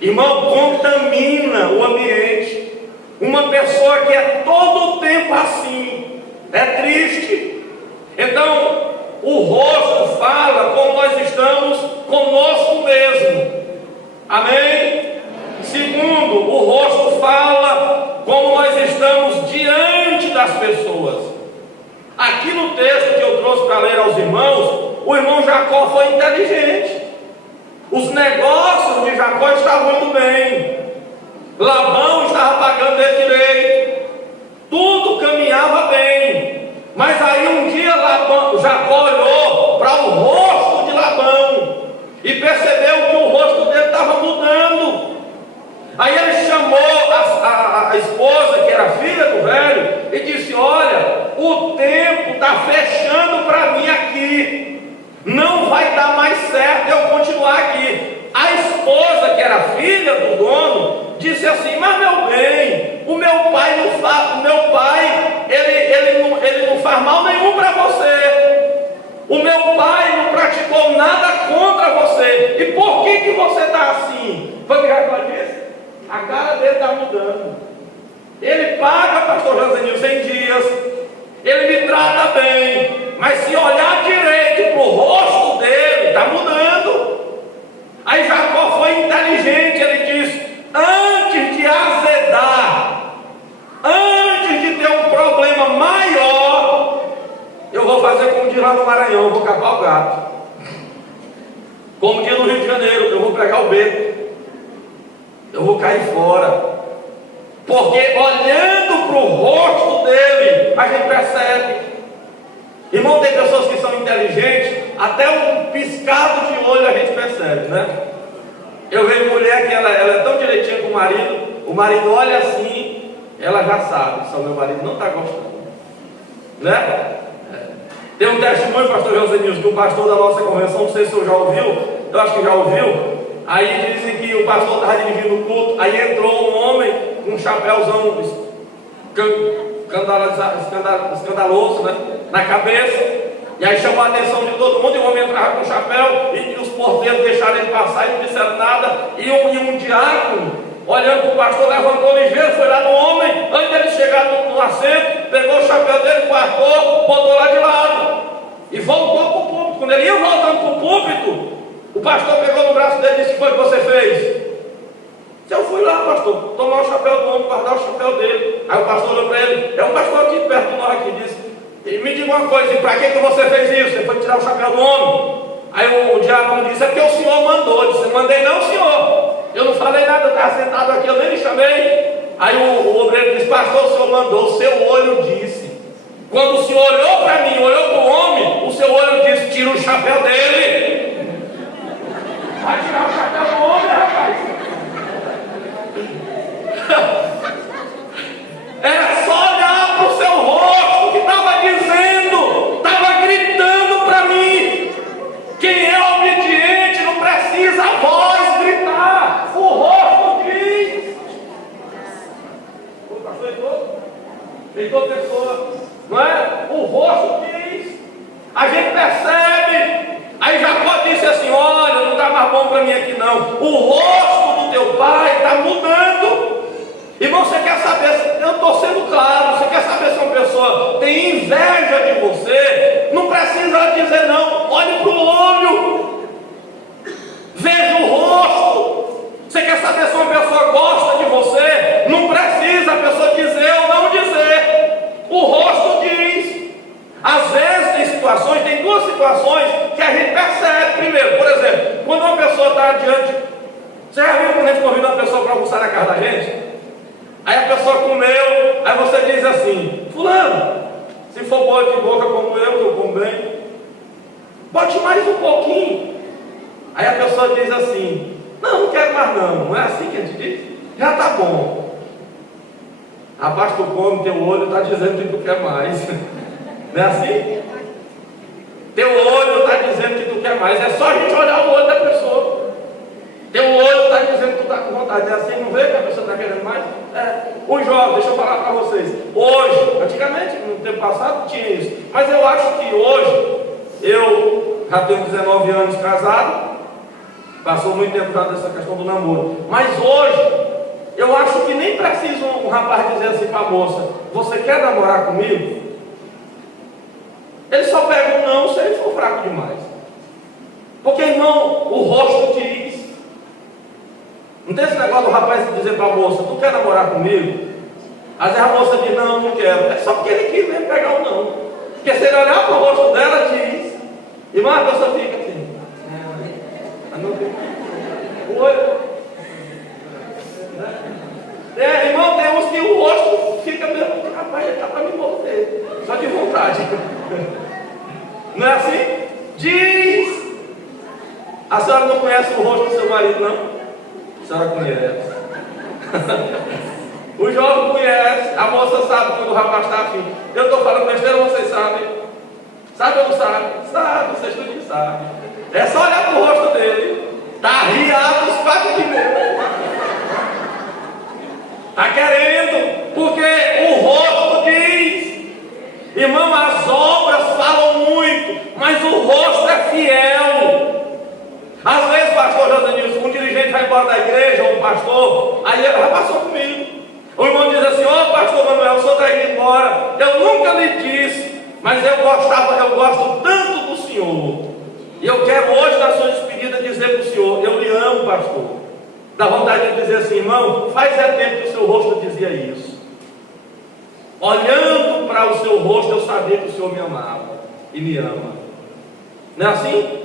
Irmão, contamina o ambiente. Uma pessoa que é todo o tempo assim, é triste. Então, o rosto fala como nós estamos conosco mesmo. Amém? Segundo, o rosto fala como nós estamos diante das pessoas. Aqui no texto que eu trouxe para ler aos irmãos, o irmão Jacó foi inteligente. Os negócios de Jacó estavam muito bem. Labão estava pagando ele direito. Tudo caminhava bem. Mas aí um dia Jacó olhou para o rosto de Labão e percebeu que o rosto dele estava mudando. Aí ele chamou a esposa, que era filha do velho, e disse, olha, o tempo está fechando para mim aqui, não vai dar mais certo eu continuar aqui. A esposa, que era filha do dono, disse assim, mas meu bem, o meu pai ele não faz mal nenhum para você. O meu pai não praticou nada contra você. E por que você está assim? Foi o que Jacó disse? A cara dele está mudando. Ele paga, pastor Josenilson, 100 dias. Ele me trata bem. Mas se olhar direito para o rosto dele, está mudando. Aí Jacó foi inteligente. Ele disse, antes de azedar, antes de ter um problema maior, eu vou fazer como diz lá no Maranhão, eu vou capar o gato. Como diz no Rio de Janeiro, eu vou pregar o beco. Eu vou cair fora. Porque olhando para o rosto dele, a gente percebe. Irmão, tem pessoas que são inteligentes, até um piscado de olho a gente percebe, né? Eu vejo mulher que ela é tão direitinha com o marido olha assim, ela já sabe, só meu marido não está gostando. Né? Tem um testemunho, pastor Josenilson, de um pastor da nossa convenção, não sei se o senhor já ouviu, eu acho que já ouviu. Aí dizem que o pastor estava dirigindo o culto, aí entrou um homem com um chapéuzão escandaloso, né, na cabeça. E aí chamou a atenção de todo mundo, e o homem entrava com o chapéu, e os porteiros deixaram ele passar e não disseram nada. E um diácono, olhando para o pastor, levantou ligeiro, foi lá no homem, antes dele chegar no assento, pegou o chapéu dele, guardou, botou lá de lado, e voltou para o púlpito. Quando ele ia voltando para o púlpito, o pastor pegou no braço dele e disse: o que foi que você fez? Eu fui lá, pastor, tomar o chapéu do homem, guardar o chapéu dele. Aí o pastor olhou para ele, é um pastor aqui perto de nós aqui, disse: me diga uma coisa, e para que você fez isso? Você foi tirar o chapéu do homem? Aí o diácono disse: é porque o senhor mandou. Eu disse: eu mandei não, senhor. Eu não falei nada, eu estava sentado aqui, eu nem lhe chamei. Aí o obreiro disse: pastor, o senhor mandou, o seu olho disse. Quando o senhor olhou para mim, olhou para o homem, o seu olho disse: tira o chapéu dele. Vai tirar o chapéu do homem, rapaz. Era só olhar para o seu rosto que estava dizendo, estava gritando para mim. Quem é obediente não precisa a voz gritar, o rosto diz. O pastor deitou pessoa, não é? O rosto diz. A gente percebe. Aí Jacó disse assim: olha, não está mais bom para mim aqui não. O rosto do teu pai está mudando. Irmão, você quer saber, eu estou sendo claro, você quer saber se uma pessoa tem inveja de você, não precisa dizer não, olhe para o olho, veja o rosto. Você quer saber se uma pessoa gosta de você, não precisa a pessoa dizer ou não dizer, o rosto diz. Às vezes tem duas situações que a gente percebe. Primeiro, por exemplo, quando uma pessoa está diante, você já viu quando a gente convida uma pessoa para almoçar na casa da gente? Aí a pessoa comeu, aí você diz assim: fulano, se for boa de boca como eu como bem, bote mais um pouquinho. Aí a pessoa diz assim: não quero mais não é assim que a gente diz? Já está bom. Rapaz, tu come, teu olho está dizendo que tu quer mais. Não é assim? Teu olho está dizendo que tu quer mais. É só a gente olhar o olho da pessoa. Teu olho está dizendo que tu está com vontade. É assim, não vê que a pessoa está querendo mais? O jovem, deixa eu falar para vocês. Hoje, antigamente, no tempo passado, tinha isso. Mas eu acho que hoje, eu já tenho 19 anos casado. Passou muito tempo já dessa questão do namoro. Mas hoje, eu acho que nem precisa um rapaz dizer assim para a moça: você quer namorar comigo? Ele só pega um não se ele for fraco demais. Porque, irmão, o rosto diz. Não tem esse negócio do rapaz dizer para a moça: tu quer namorar comigo? Às vezes a moça diz: não, não quero. É só porque ele quis mesmo pegar o não. Porque se ele olhar para o rosto dela, diz. Irmão, a pessoa fica assim. O olho. Irmão, tem uns que o rosto fica mesmo: rapaz, ele está para me morder. Só de vontade. Não é assim? Diz. A senhora não conhece o rosto do seu marido, não? A senhora conhece. O jovem conhece. A moça sabe quando o rapaz está afim. Eu estou falando besteira, vocês sabem. Sabe ou não sabe? Sabe, vocês tudo sabem. É só olhar para o rosto dele. Está riado os quatro de medo. Está querendo. Porque o rosto diz. Irmão, as obras falam muito, mas o rosto é fiel. Às vezes, pastor Josanilson, um dirigente vai embora da igreja, ou um pastor, aí ele já passou comigo. O irmão diz assim: ó, pastor Manuel, o senhor está indo embora. Eu nunca lhe disse, mas eu gosto tanto do senhor. E eu quero hoje, na sua despedida, dizer para o senhor: eu lhe amo, pastor. Dá vontade de dizer assim: irmão, faz tempo que o seu rosto dizia isso. Olhando para o seu rosto, eu sabia que o Senhor me amava e me ama. Não é assim?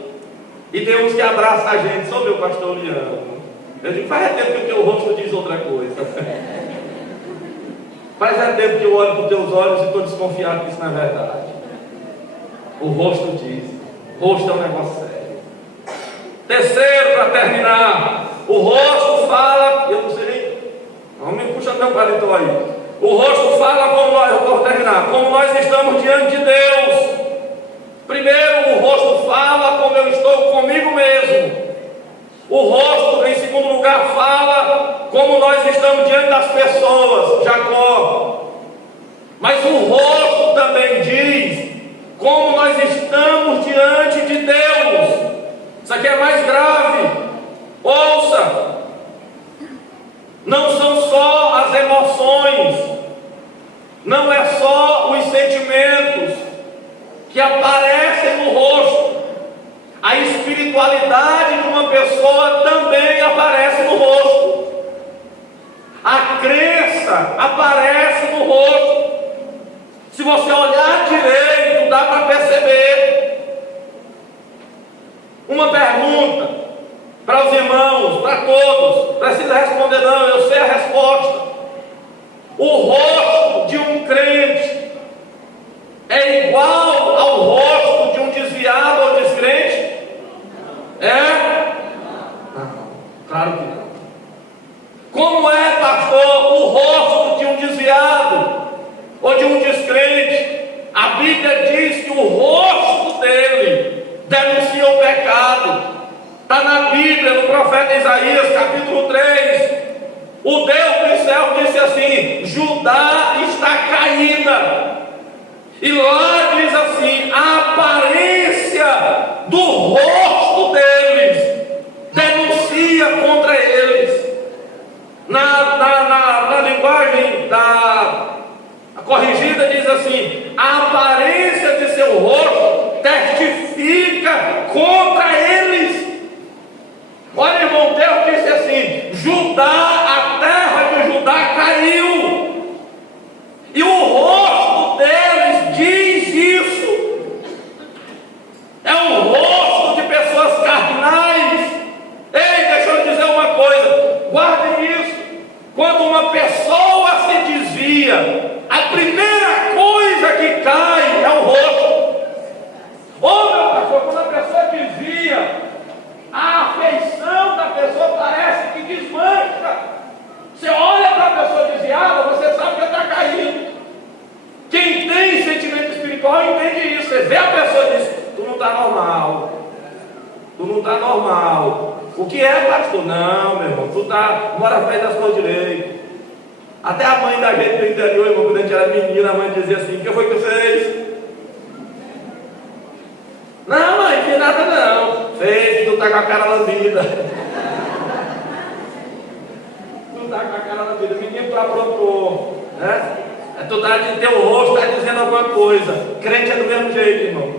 E tem uns que abraçam a gente: sou meu pastor, eu lhe amo. Eu digo: faz tempo que o teu rosto diz outra coisa. Faz tempo que eu olho para os teus olhos e estou desconfiado que isso não é verdade. O rosto diz. O rosto é um negócio sério. Terceiro, para terminar, o rosto fala. Eu não sei nem. Não me puxa meu paletó aí. O rosto fala como nós, eu vou terminar, como nós estamos diante de Deus. Primeiro, o rosto fala como eu estou comigo mesmo. O rosto lugar fala como nós estamos diante das pessoas, Jacó. Mas o rosto também diz como nós estamos diante de Deus. Isso aqui é mais grave. Ouça, não são só as emoções, não é só os sentimentos que aparecem no rosto. A espiritualidade de uma pessoa também aparece no rosto. A crença aparece no rosto. Se você olhar direito, dá para perceber. Uma pergunta para os irmãos, para todos, precisa responder não, eu sei a resposta. O rosto de um crente é igual ao rosto de um desviado ou descrente? É? Não, claro que não. Como é, pastor, o rosto de um desviado ou de um descrente? A Bíblia diz que o rosto dele denuncia o pecado. Está na Bíblia, no profeta Isaías, capítulo 3. O Deus do céu disse assim: Judá está caída. E lá diz assim: a aparência do rosto deles denuncia contra eles. Na linguagem a corrigida diz assim: a aparência de seu rosto testifica contra eles. Olha, irmão, Deus disse assim: Judá, a terra de Judá caiu. E o rosto deles diz isso. É um rosto de pessoas carnais. Ei, deixa eu dizer uma coisa, guardem isso. Quando uma pessoa se desvia, a primeira coisa que cai é o rosto. Ô meu pastor, quando a pessoa desvia, a afeição da pessoa parece que desmancha. Você olha para a pessoa desviada, você sabe que ela está caindo. Quem tem sentimento espiritual entende isso. Você vê a pessoa e diz: tu não está normal. Tu não está normal. O que é, pastor? Não, meu irmão, tu mora perto das coisas direito. Até a mãe da gente do interior, irmão, quando a gente era menina, a mãe dizia assim: o que foi que tu fez? Não, mãe, não fiz nada não. Fez, tu está com a cara lambida. Tu está com a cara lambida. Menino, tu aprontou, né? Teu rosto está dizendo alguma coisa. Crente é do mesmo jeito, irmão.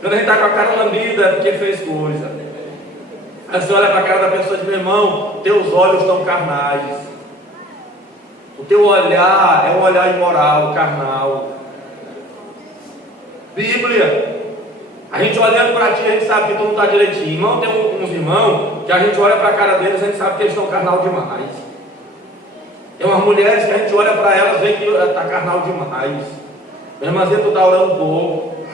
Quando a gente está com a cara lambida é porque fez coisa. Aí você olha para a cara da pessoa e diz: meu irmão, teus olhos estão carnais. O teu olhar é um olhar imoral, carnal. Bíblia. A gente olhando para ti, a gente sabe que tu não está direitinho. Irmão, tem uns irmãos que a gente olha para a cara deles, a gente sabe que eles estão carnal demais. Tem umas mulheres que a gente olha para elas e vê que está carnal demais. Minha irmãzinha, tu está orando pouco.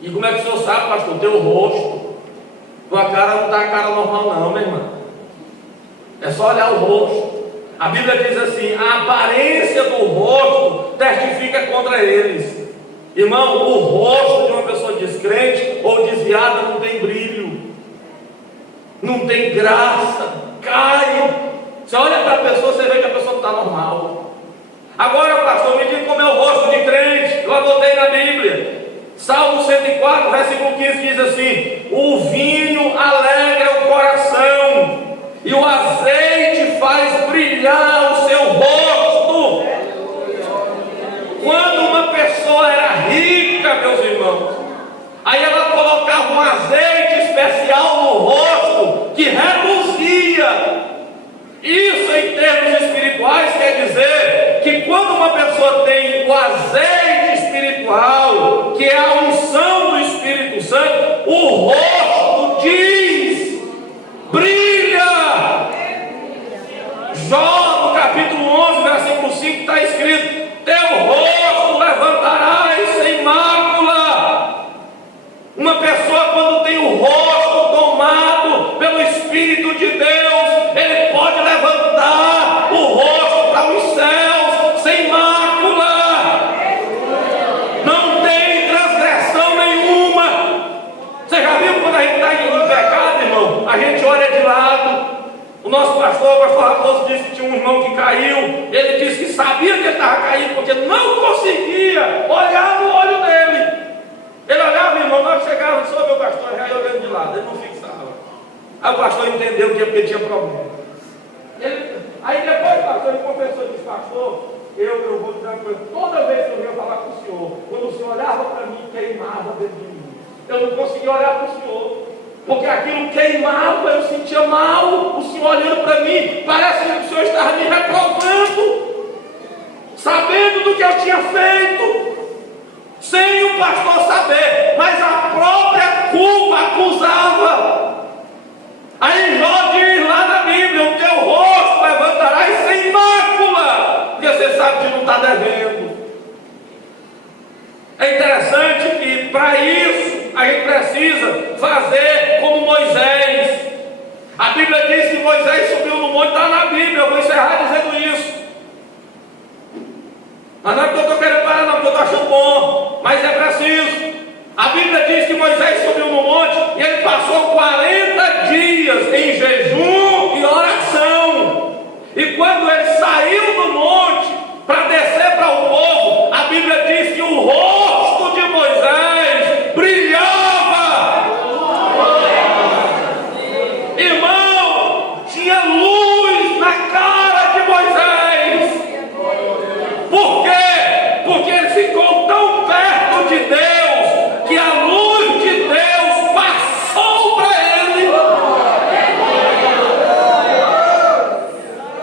E como é que o senhor sabe, pastor? Teu rosto. Tua cara não está a cara normal não, minha irmã. É só olhar o rosto. A Bíblia diz assim: a aparência do rosto testifica contra eles. Irmão, o rosto de uma pessoa descrente ou desviada não tem brilho, não tem graça, cai. Você olha para a pessoa, você vê que a pessoa não está normal. Agora, pastor, me diga como é o rosto de crente. Eu anotei na Bíblia. Salmo 104, versículo 15 diz assim: o vinho alegra o coração e o azeite faz brilhar o seu rosto. Quando uma pessoa era rica, meus irmãos, aí ela colocava um azeite especial no rosto que reluzia. Isso, em termos espirituais, quer dizer que quando uma pessoa tem o azeite espiritual, que é a unção do Espírito Santo, o rosto diz: brilha. Jó, no capítulo 11, versículo 5, está escrito: teu rosto levantarás sem mácula. Uma pessoa, quando tem o rosto tomado pelo Espírito de Deus, ele pode levantar o rosto para os céus sem mácula. Não tem transgressão nenhuma. Você já viu quando a gente está em pecado, irmão? A gente olha de lado. O nosso pastor, o pastor Raposo, disse que tinha um irmão que caiu. Ele disse que sabia que ele estava caído porque não conseguia olhar no olho dele. Ele olhava, irmão, nós chegávamos, só meu pastor, já ia olhando de lado, ele não fixava. Aí o pastor entendeu que é porque tinha problema. Aí depois o pastor me confessou e disse: pastor, eu vou dizer uma coisa, toda vez que eu vinha falar com o senhor, quando o senhor olhava para mim, queimava dentro de mim. Eu não conseguia olhar para o senhor, porque aquilo queimava, eu sentia mal, o senhor olhando para mim, parece que o senhor estava me reprovando, sabendo do que eu tinha feito, sem o pastor saber, mas a própria culpa acusava. Aí Jó diz lá na Bíblia: o teu rosto levantarás sem mácula, porque você sabe que não está devendo. É interessante que para isso a gente precisa fazer como Moisés. A Bíblia diz que Moisés subiu no monte, está na Bíblia, eu vou encerrar dizendo isso. Mas não é porque eu estou querendo parar, não, porque eu estou achando bom, mas é preciso. A Bíblia diz que Moisés subiu no monte e ele passou 40 dias em jejum e oração. E quando ele saiu do monte para descer para o povo, a Bíblia diz que o rosto de Moisés brilhava. Irmão, tinha luz na cara de Moisés. Por quê? Porque ele ficou tão perto de Deus que a luz de Deus passou para ele.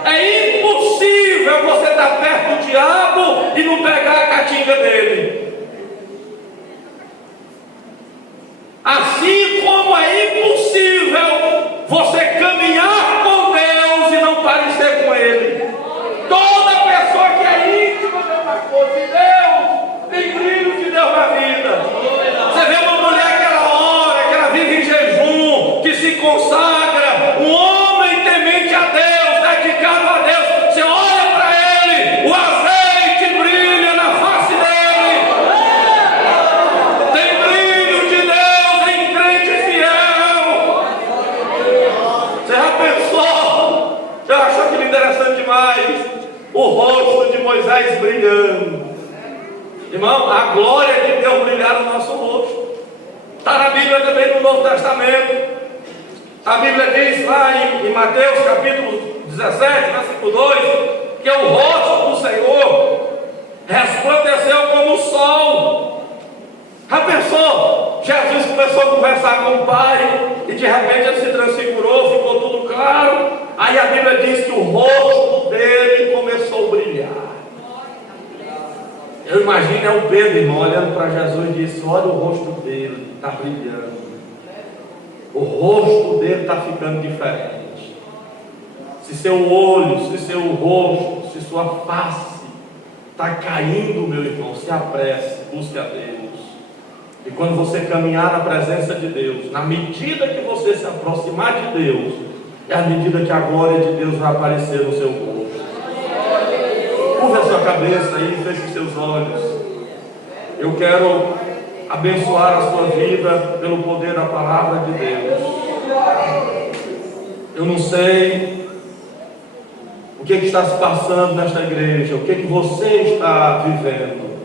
É impossível você estar perto do diabo e não pegar a catinga dele. Assim como é impossível você caminhar com Deus e não parecer com ele. Toda pessoa que é íntima de Deus tem brilho de Deus na vida. Você vê uma mulher que ela ora, que ela vive em jejum, que se consagra, um homem temente a Deus, dedicado a Deus. Você olha para ele, o azeite brilha na face dele. Tem brilho de Deus em crente fiel. Você já pensou? Eu acho aquilo interessante demais. O rosto de Moisés brilhando. Irmão, a glória de Deus brilhar no nosso rosto. Está na Bíblia também, no Novo Testamento. A Bíblia diz lá em Mateus capítulo 17, versículo 2, que o rosto do Senhor resplandeceu como o sol. Já pensou? Jesus começou a conversar com o Pai e de repente ele se transfigurou, ficou tudo claro. Aí a Bíblia diz que o rosto dele começou a brilhar. Eu imagino o Pedro, irmão, olhando para Jesus e disse: olha o rosto dele, está brilhando. O rosto dele está ficando diferente. Se seu olho, se seu rosto, se sua face está caindo, meu irmão, se apresse, busque a Deus. E quando você caminhar na presença de Deus, na medida que você se aproximar de Deus, é a medida que a glória de Deus vai aparecer no seu rosto. Curva a sua cabeça aí, feche os seus olhos. Eu quero abençoar a sua vida pelo poder da palavra de Deus. Eu não sei o que está se passando nesta igreja, o que você está vivendo,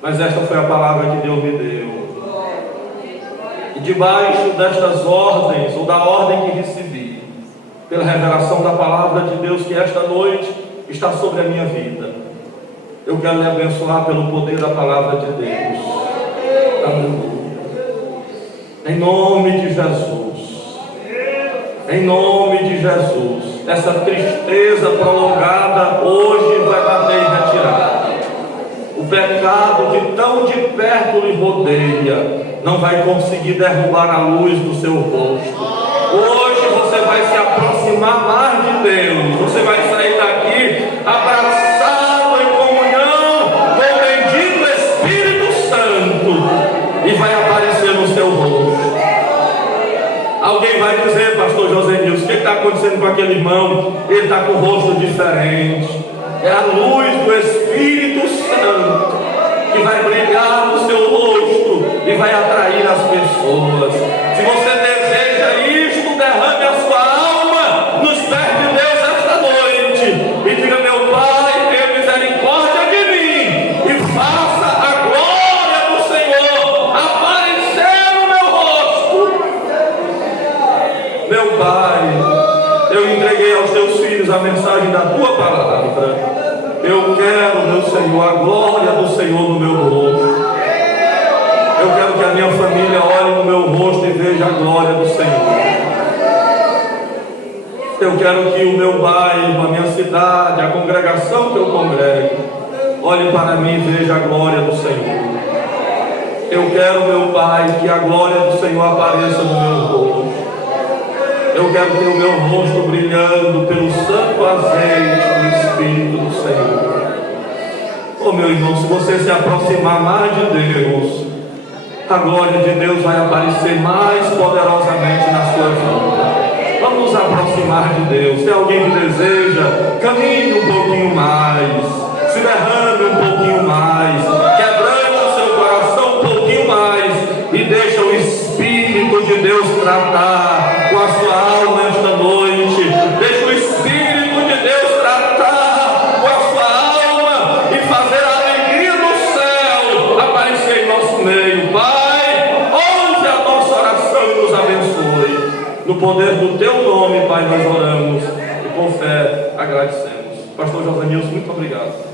mas esta foi a palavra que Deus me deu. E debaixo destas ordens, ou da ordem que recebi, pela revelação da palavra de Deus que esta noite está sobre a minha vida, eu quero lhe abençoar pelo poder da palavra de Deus. Aleluia. Em nome de Jesus. Em nome de Jesus. Essa tristeza prolongada hoje vai bater em retirada. O pecado que tão de perto lhe rodeia não vai conseguir derrubar a luz do seu rosto. Hoje você vai se aproximar mais de Deus. Você vai sair daqui abraçado em comunhão com o bendito Espírito Santo e vai aparecer no seu rosto. Alguém vai dizer: pastor José Nilson, o que está acontecendo com aquele irmão? Ele está com o rosto diferente. É a luz do Espírito Santo que vai brilhar no seu rosto e vai atrair as pessoas. Se você deseja isto, derrame a sua alma nos Pai, eu entreguei aos teus filhos a mensagem da tua palavra. Eu quero, meu Senhor, a glória do Senhor no meu rosto. Eu quero que a minha família olhe no meu rosto e veja a glória do Senhor. Eu quero que o meu bairro, a minha cidade, a congregação que eu congrego, olhe para mim e veja a glória do Senhor. Eu quero, meu Pai, que a glória do Senhor apareça no meu rosto. Eu quero ter o meu rosto brilhando pelo santo azeite do Espírito do Senhor. Oh, meu irmão, se você se aproximar mais de Deus, a glória de Deus vai aparecer mais poderosamente na sua vida. Vamos nos aproximar de Deus. Se alguém que deseja, caminhe um pouquinho mais, se derrame um pouquinho mais, quebrando o seu coração um pouquinho mais, e deixa o Espírito de Deus tratar com a sua alma esta noite. Deixa o Espírito de Deus tratar com a sua alma e fazer a alegria do céu aparecer em nosso meio. Pai, ouve a nossa oração e nos abençoe. No poder do teu nome, Pai, nós oramos e com fé agradecemos. Pastor Josanilson, muito obrigado.